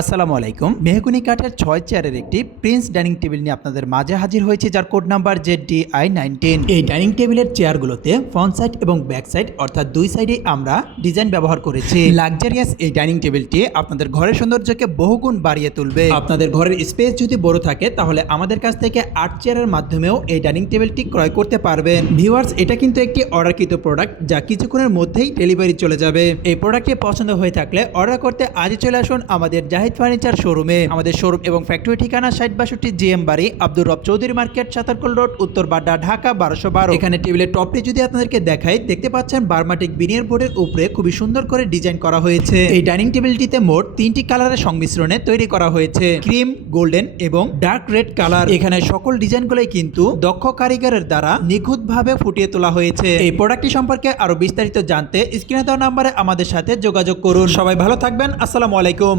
আসসালামু আলাইকুম। মেহগনি কাঠের 6 চেয়ারের একটি প্রিন্স ডাইনিং টেবিল নিয়ে আপনাদের মাঝে হাজির হয়েছে, যার কোড নাম্বার ZDI19। এই ডাইনিং টেবিলের চেয়ারগুলোতে ফ্রন্ট সাইড এবং ব্যাক সাইড অর্থাৎ দুই সাইডে আমরা ডিজাইন ব্যবহার করেছি। লাক্সারিয়াস এই ডাইনিং টেবিলটি আপনাদের ঘরের সৌন্দর্যকে বহুগুণ বাড়িয়ে তুলবে। আপনাদের ঘরের স্পেস যদি বড় থাকে তাহলে আমাদের কাছ থেকে 8 চেয়ারের মাধ্যমেও এই ডাইনিং টেবিলটি ক্রয় করতে পারবেন। ভিউয়ার্স, এটা কিন্তু একটি অর্ডারকৃত প্রোডাক্ট, যা কিছুক্ষণের মধ্যেই ডেলিভারি চলে যাবে। এই প্রোডাক্টটি পছন্দ হয়ে থাকলে অর্ডার করতে আজই চলে আসুন আমাদের জাহিদ ফার্নিচার শোরুমে। আমাদের শোরুম এবং ফ্যাক্টরি ঠিকানা 6062 GM বাড়ি, আব্দুর রব চৌধুরী মার্কেট, সাতারকুল রোড, উত্তর বাড্ডা, ঢাকা 1212। এখানে টেবিলের টপটি যদি আপনাদেরকে দেখাই, দেখতে পাচ্ছেন বার্মাটিক বিনিয়ার বোর্ডের উপরে খুবই সুন্দর করে ডিজাইন করা হয়েছে। এই ডাইনিং টেবিলটিতে মোট 3টি কালারের সংমিশ্রণে তৈরি করা হয়েছে, ক্রিম, গোল্ডেন এবং ডার্ক রেড কালার। এখানে সকল ডিজাইনগুলোই কিন্তু দক্ষ কারিগরের দ্বারা নিখুঁতভাবে ফুটিয়ে তোলা হয়েছে। এই প্রোডাক্টটি সম্পর্কে আরো বিস্তারিত জানতে স্ক্রিনে দেওয়া নম্বরে আমাদের সাথে যোগাযোগ করুন। সবাই ভালো থাকবেন। আসসালামু আলাইকুম।